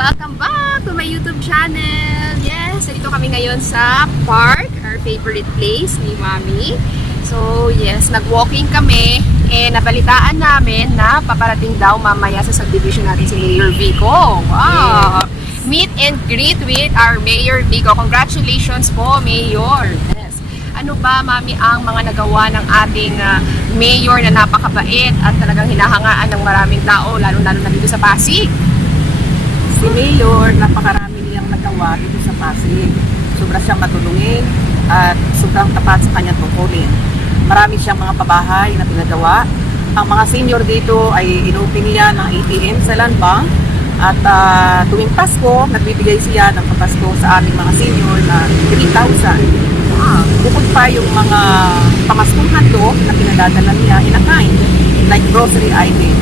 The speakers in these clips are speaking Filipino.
Welcome back to my YouTube channel. Yes, dito kami ngayon sa park, our favorite place ni Mami. So, yes, nag-walking kami nabalitaan namin na paparating daw mamaya sa subdivision natin si Mayor Vico. Wow! Meet and greet with our Mayor Vico. Congratulations po, Mayor. Yes. Ano ba, Mami, ang mga nagawa ng ating Mayor na napakabait at talagang hinahangaan ng maraming tao, lalo-lalo na dito sa Pasig? Si Mayor, napakarami niyang nagawa dito sa Pasig. Sobra siyang matulungin at sobrang tapat sa kanyang tungkulin. Marami siyang mga pabahay na pinagawa. Ang mga senior dito ay inopen niya ng ATM sa Land Bank. At tuwing Pasko, nagbibigay siya ng papasko sa aming mga senior na 3,000. Bukod pa yung mga pamaskong handog na pinadadala niya in a kind, like grocery items.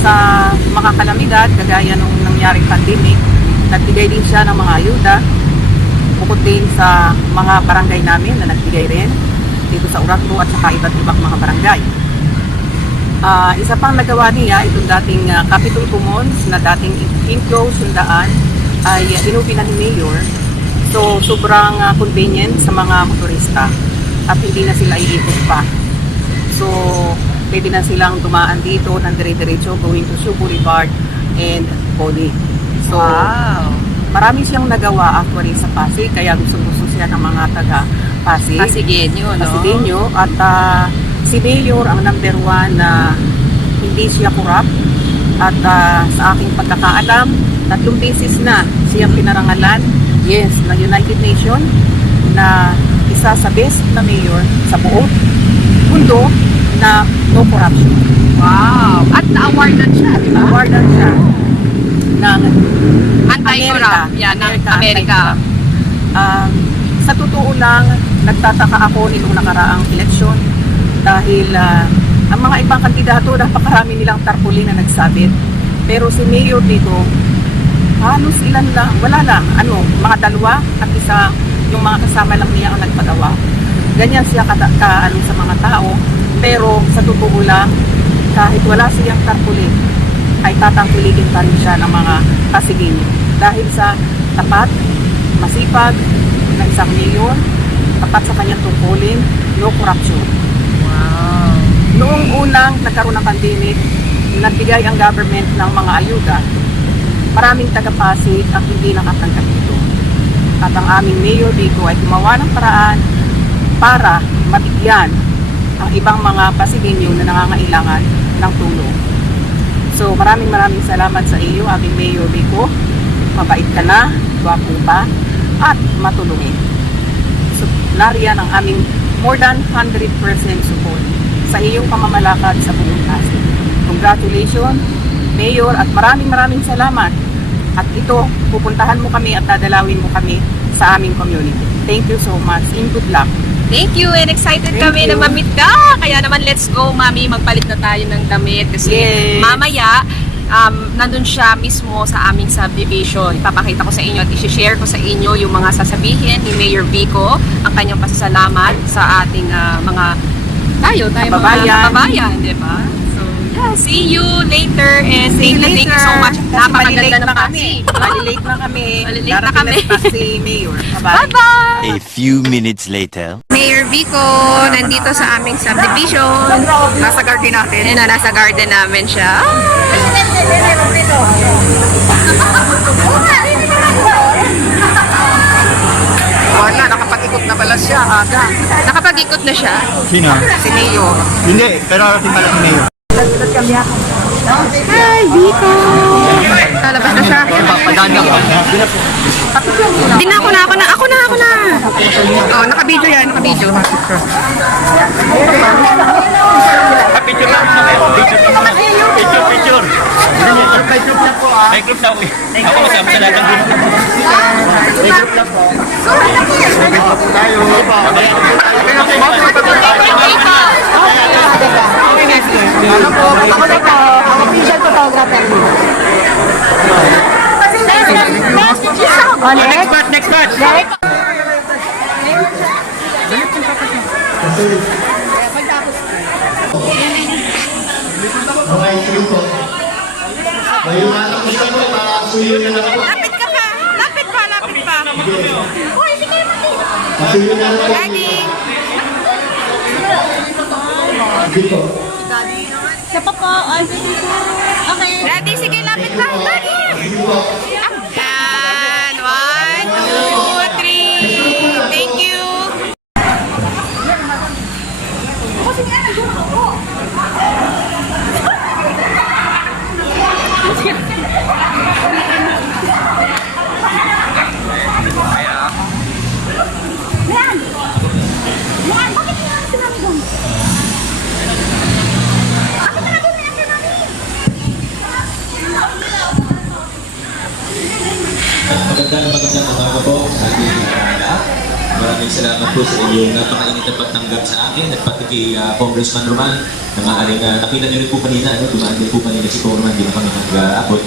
Sa mga kalamidad, kagaya nung nangyaring pandemic, nagbigay din siya ng mga ayuda. Bukod din sa mga barangay namin na nagbigay rin dito sa Uratbo at saka iba't ibang mga barangay. Isa pang nagawa niya, itong dating Capitol Commons na dating enclosed sundaan ay inuwi na ni Mayor. So sobrang convenient sa mga motorista at hindi na sila iikot pa. So pwede na silang dumaan dito ng dire-diretso going to Shoe Boulevard and Poli. So, wow. Marami siyang nagawa actually sa Pasig, kaya gusto siya ng mga taga Pasig. Pasigenyo, no? Pasigenyo. At si Mayor ang number 1 na hindi siya corrupt. At sa aking pagkakaalam, 3 beses na siyang pinarangalan, yes, na United Nations, na isa sa best na mayor sa buong mundo na no corruption. Wow! At na-awardan siya, di ba? Na-awardan siya ng anti-corrupt. Yan, ng Amerika. Sa totoo lang, nagtataka ako nitong nakaraang eleksyon dahil ang mga ibang kandidato, napakarami nilang tarpaulin na nagsabit. Pero si Mayor dito, halos ilan lang, wala lang, mga 2 at isa yung mga kasama lang niya ang nagpagawa. Ganyan siya sa mga tao. Pero sa totoo lang, kahit wala siyang tarpaulin, ay tatangkilikin pa rin siya ng mga Pasigenyo. Dahil sa tapat, masipag ng isang mayor, tapat sa kanyang tungkulin, no corruption. Wow! Noong unang nagkaroon ng pandemic, nagbigay ang government ng mga ayuda. Maraming taga-Pasig ang hindi nakatanggap ito. At ang aming mayor dito ay gumawa ng paraan para mabigyan ang ibang mga Pasigenyo na nangangailangan ng tulong. So maraming salamat sa iyo, aming Mayor Vico. Mabait ka na, gwapo pa, at matulungin. So nariyan ang aming more than 100% support sa iyong pamamalakad sa buong Pasig. Congratulations, Mayor, at maraming salamat. At ito, pupuntahan mo kami at dadalawin mo kami sa aming community. Thank you so much and good luck. Thank you, and excited kami na ma-meet ka. Kaya naman, let's go, Mami. Magpalit na tayo ng damit kasi mamaya, nandun siya mismo sa aming subdivision. Ipapakita ko sa inyo at i-share ko sa inyo yung mga sasabihin ni Mayor Vico, ang kanyang pasasalamat sa ating mga kababayan, di ba? So, yeah, see you later and thank you so much. Napakaganda ng Pasig. Malilate na kami. Malilate na kami. Si Mayor. Bye-bye! A few minutes later. Mayor Vico, nandito sa aming subdivision. Nasa garden natin. Nasa garden namin siya. Wala, nakapag-ikot na pala siya. Aga. Nakapag-ikot na siya. Sino? Si Mayor. Hindi, pero ating pala si Mayor. Hi, Vico! Lalabas na siya. Padaan ako. Ako na. Oh, naka-video yan, naka-video. Picture lang. Picture. May group na ako. Ako masama sa lahat ng group. May group na po. Tayo. Ako na ito, ang official photographer. Next part. May umatapos na po, makasuyo na lang po. Lapit ka pa. Lapit pa, lapit pa. Uy, sige, mati. Masuyo na lang po. Daddy. Dito. Siya pa po. Okay. Daddy, sige, lapit lang. Daddy. Yan. 1, 2, 3. Thank you. Magandang umaga po sa ating lahat. Maraming salamat po sa inyong napakainit na pagtanggap sa akin at pati kay Congressman Roman na maaaring nakita niyo rin po kanina, dumaan din po kanina si Congressman, hindi na kami nag-aabot.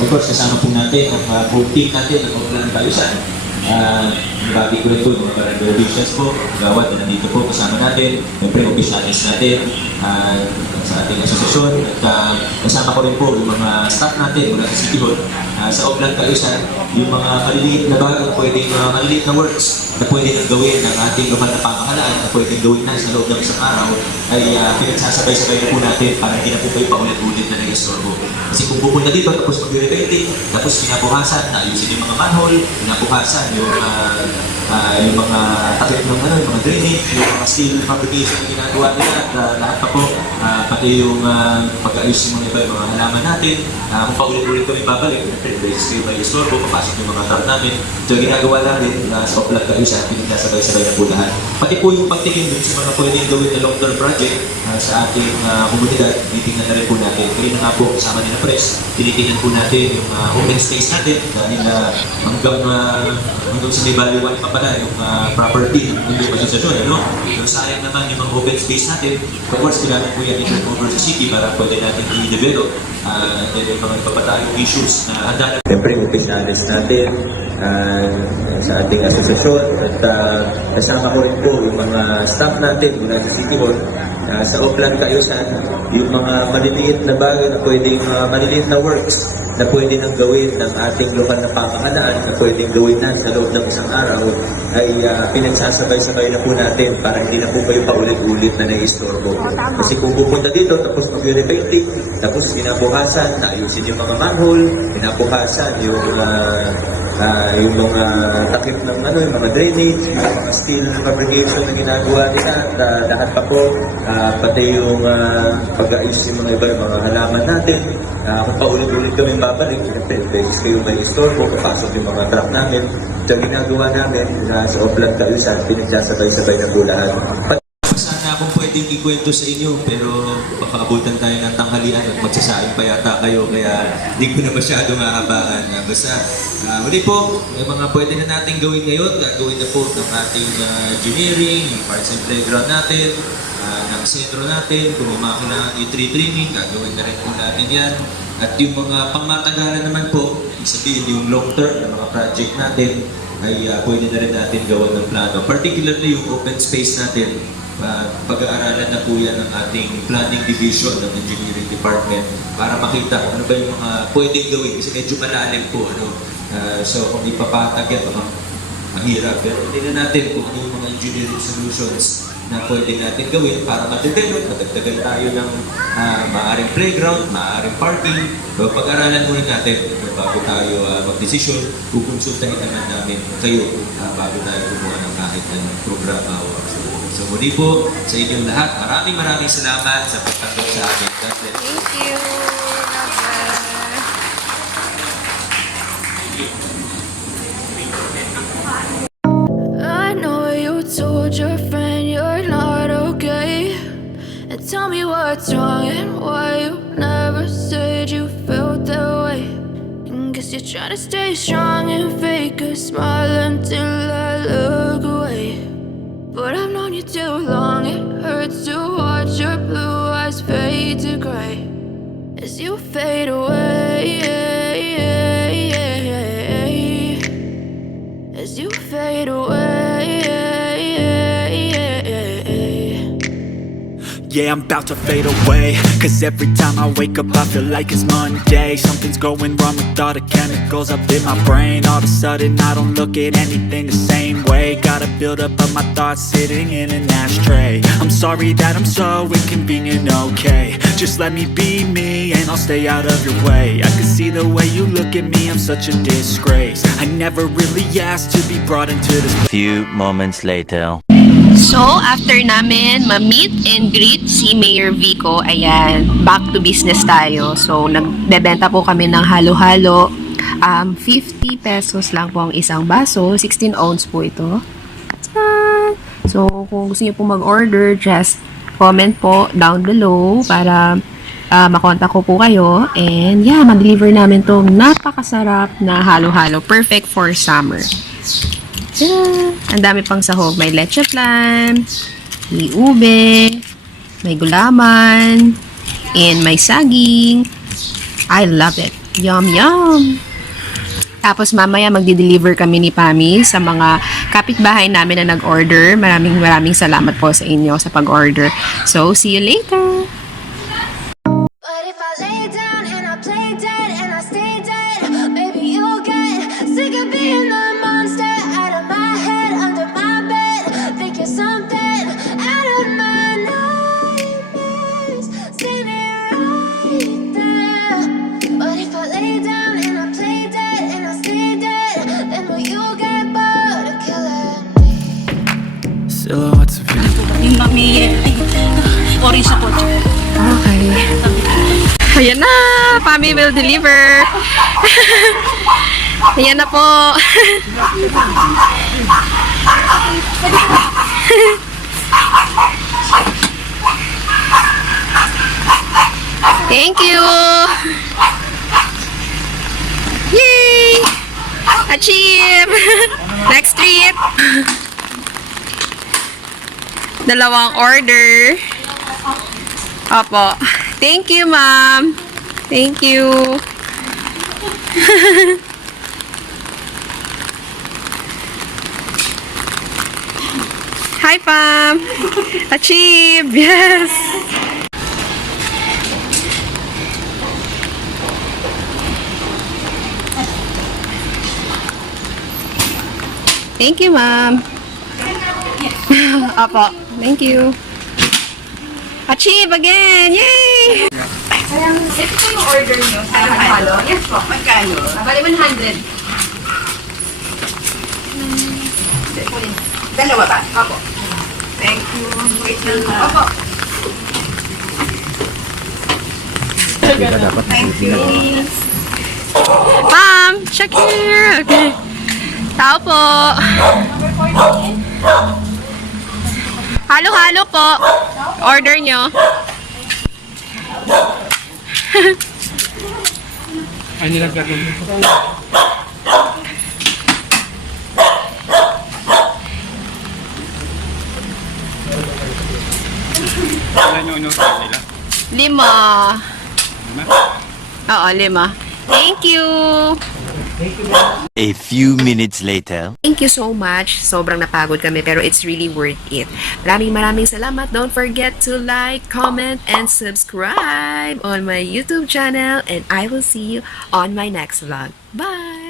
Of course, kasama po natin ang buong team natin ng Oakland Tayusan. Babi ko rin po, mga barangay officials po, gawad na nandito po kasama natin, siyempre officials natin sa ating asosasyon at kasama ko rin po yung mga staff natin mula sa City Hall sa Oakland Tayusan, yung mga maliliit na bagay, pwedeng maliliit na works na pwedeng gawin ng ating lokal na pamahalaan na pwedeng gawin na sa loob ng isang araw ay pinagsasabay-sabay na po natin para hindi na po kayo paulit-ulit na nag-istorbo. Kasi kung pupunta dito tapos mag-repainting, tapos kinabukasan, ayusin yung mga manhole, kinabukasan yung mga takip ng yung mga drainage, yung mga steel fabrication na ginagawa nila at lahat pa po, pati yung pag-ayos yung mga iba, yung mga halaman natin, kung paulit-ulit kami babalik, beses kayo may istorbo, papasok yung mga truck namin. So yung ginagawa namin sa Oakland Tayusan, pinagkasabay-sabay na po lahat. Pati po yung pagtingin dun sa mga pwedeng gawin na long-term project sa ating komunidad, tinitingnan na rin po natin. Kaya na nga po, kasama nila press, tinitingnan po natin yung open space natin dahil hanggang sa may value 1 pa pala yung property ng yung asosasyon. So sayang naman yung mga open space natin. Of course, kailangan po yan i-turn over sa city para pwede natin i-develop and yung mga ipapatayong issues na handa na. Siyempre, officials natin sa ating asosasyon at kasama ko rin po yung mga staff natin mula sa City Hall sa Oakland Tayusan, yung mga maliliit na bagay na pwedeng maliliit na works na pwede nang gawin ng ating lokal na pamahalaan na pwedeng gawin na sa loob ng isang araw ay pinagsasabay-sabay na po natin para hindi na po kayo paulit-ulit na nai-istorbo. Kasi kung pupunta dito tapos mag-repainting, tapos kinabukasan, ayusin yung mga manhole, kinabukasan yung mga takip ng yung mga drainage, yung mga steel fabrication na ginagawa nila at lahat pa po, pati yung pag-ayos yung mga iba, yung mga halaman natin. Kung paulit-ulit kami babalik, beses kayo may istorbo, papasok yung mga truck namin. So ginagawa namin sa Oakland Tayusan, pinagsasabay-sabay na po lahat. Sana kung pwedeng ikwento sa inyo, pero baka abutan tayo ng tanghalian at magsasaing pa yata kayo, kaya hindi ko na masyado mahabaan. Basta, muli po, yung mga pwede na natin gawin ngayon, gagawin na po ng ating engineering, yung parts and playground natin, ng sentro natin, kung may mga kailangan yung tree trimming, gagawin na rin po natin yan. At yung mga pangmatagalan naman po, sabihin yung long term na mga project natin, ay pwede na rin natin gawan ng plano. Particularly yung open space natin, pag-aaralan na po yan ng ating planning division ng engineering department para makita kung ano ba yung mga pwedeng gawin kasi medyo malalim po. So kung ipapatag yan, baka mahirap. Pero tingnan natin kung ano yung mga engineering solutions na pwede natin gawin para ma-develop, madagdagan tayo ng maaaring playground, maaaring parking. So, pag-aralan muna natin bago tayo mag-desisyon, kukonsultahin naman namin kayo bago tayo gumawa ng kahit anong programa o action. So muli po sa inyong lahat, maraming salamat sa pagtanggap sa akin. God bless. Thank you. I know you told your friend you're not okay, and tell me what's wrong and why you never said you felt that way. And guess you're trying to stay strong and fake a smile until I look away. But I've known you too long, it hurts to watch your blue eyes fade to gray as you fade away. As you fade away. Yeah, I'm about to fade away. Cause every time I wake up I feel like it's Monday. Something's going wrong with all the chemicals up in my brain. All of a sudden I don't look at anything the same way. Gotta build up of my thoughts sitting in an ashtray. I'm sorry that I'm so inconvenient, okay. Just let me be me and I'll stay out of your way. I can see the way you look at me, I'm such a disgrace. I never really asked to be brought into this. Few moments later. So, after namin ma-meet and greet si Mayor Vico, ayan, back to business tayo. So, nagbebenta po kami ng halo-halo. 50 pesos lang po ang isang baso. 16 ounce po ito. Tadaan! So, kung gusto niyo po mag-order, just comment po down below para makontak ko po kayo. And yeah, mag-deliver namin tong napakasarap na halo-halo. Perfect for summer. Yeah. Ang dami pang sahog. May leche flan, may ube, may gulaman, and may saging. I love it. Yum, yum! Tapos mamaya magdi-deliver kami ni Pami sa mga kapitbahay namin na nag-order. Maraming salamat po sa inyo sa pag-order. So, see you later! But if I lay down and I play dead and I stay dead, maybe you'll get sick of being the monster out of my head, under my bed. Think you're something out of my nightmares, standing right there. But if I lay down and I play dead and I stay dead, then will you get bored of killing me? Silhouettes of you. Yung mami, ay, orange ako. Okay. Ayan na! Pami will deliver! Ayan na po! Thank you! Yay! Achieve! Next trip! Dalawang order. Opo. Thank you, ma'am. Thank you. Hi, Pam. Achieve. Yes. Thank you, ma'am. Opo. Thank you. Achieve again! Yay! Ito po yung order nyo sa halo? Yes po. Magkano? Bali 100. Dalawa ba? Opo. Thank you. Wait lang. Opo. Thank you. Ma'am, check here. Okay. Tao po. Halo-halo po. Order nyo. Ay, nilagyan mo. Ilan yung inorder nila? 5. Oo, 5. Thank you. A few minutes later. Thank you so much. Sobrang napagod kami pero it's really worth it. Maraming salamat. Don't forget to like, comment, and subscribe on my YouTube channel and I will see you on my next vlog. Bye!